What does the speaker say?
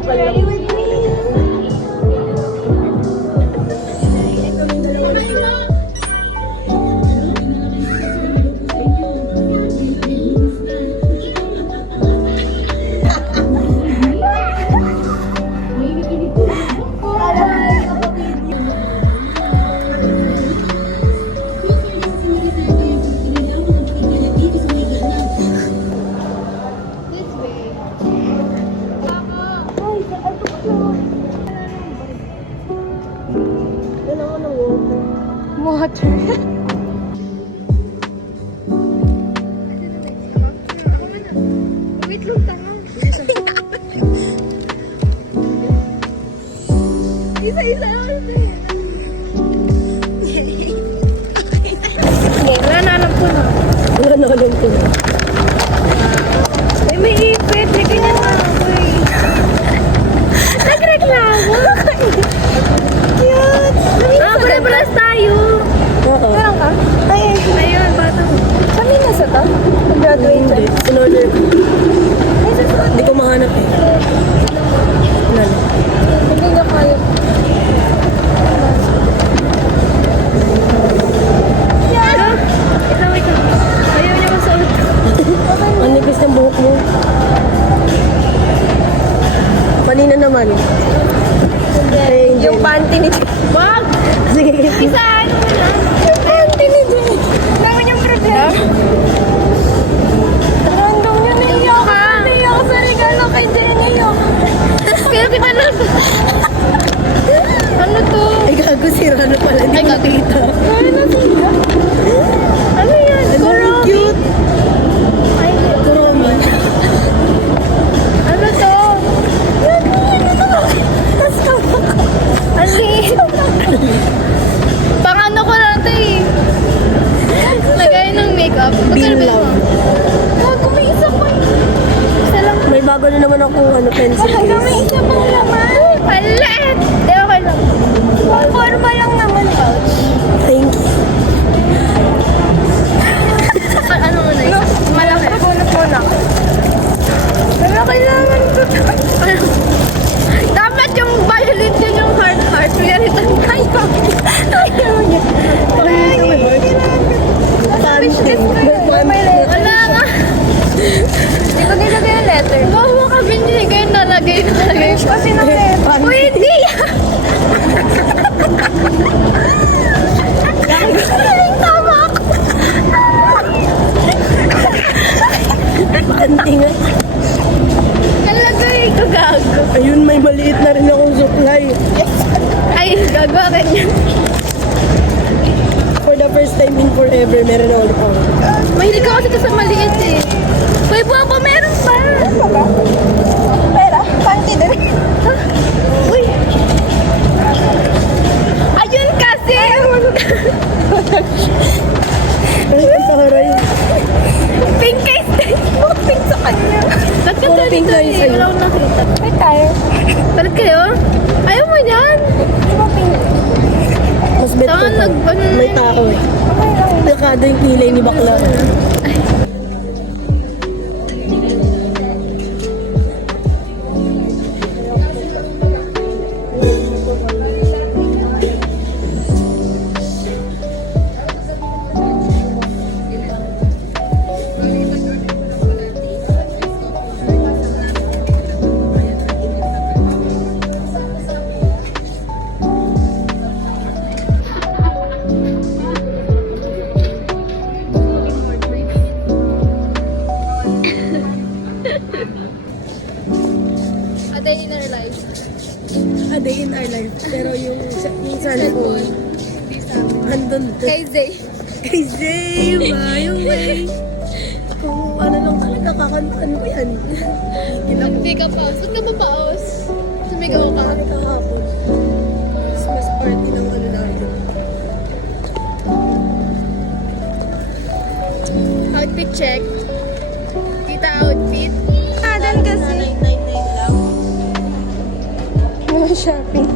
Kakapal lang. Water. Wait lang tayo. Isa-isa lang. Hindi, wala na alam ko na. Wala na alam ko na. May ipit. May ganyan na ako eh. Nagreklamo. Cute. Pare-paras tayo. Oo. Meron ka? Ayun, bata mo. Kami nasa to? Graduate Hindi. In-order ko. Ay, sa suot. Hindi ko mahanap eh. Wala na. Hindi niya kaya. Yeah! Ito, wait lang. Ayaw niya masuot. Ang nipis ng buhok mo. Kanina naman. Hindi. Yung panty ni Jay. Wag! Sige. Isaan mo na. Yung panty ni Jay. Naman yung prepare. Random yun. Naiyak ka. Naiyak ka sa regalo kay Jay. Naiyak. Kaya kita lang. Ano to? Ay, gago, sira na pala. Hindi ko nakita. Ano na siya? Ano yan? Ang cute. Ay, Kuroma. ano to? Ang liit. Pang ano ko lang ito eh. Lagay ng makeup. Bean love. Gago, may isa pa eh. Isa lang. May bago na naman ako pencil Talaga may case. isa pang laman. Palit! Di okay lang. Forma lang naman pouch. Thank you. Ano mo na yun? Malaki. Punot mo na. Pero kailangan ko. Dapat yung violet yun yung heart. Meron tayo. Ayaw niya. Ay, Panting. Wala nga. Hindi ko nilagay yung letter. Bawa ka binigay nalagay. Kasi na letter. Uy, hindi! Tama ako. Panting nga. Nalagay ko gago. Ayun, may maliit na rin akong supply. Ay, gago akin yan. For the first time in forever, meron na ulit ako. Mahilig ako kasi sa maliit eh. Uy, buwan ko meron pa. Ano ba? Pera? Panty din. Uy. Ayun kasi. Ay, sa haray. Pink case din. Pink sa kanya. Ba't ka Puro pink dito na isa eh? yun. Wala akong nakita. Ay, tayo. Palit kayo? Ayaw mo yan. Di ba pink? Mas bet ko Saan to. nag- May tao eh. Nakada yung kilay ni bakla. A day in our life. A day in our life. Pero yung cellphone, andun. Kay Zay. Kay Zay, yung way. Kung ano lang talaga, kakantaan ko yan. Hindi ka paus. Ba't ka ba paus? Sumigaw ka. Ano kahapon? Christmas party ng ano namin. Outfit check. Kita outfit. Dan kasi. lang. Mga shopping.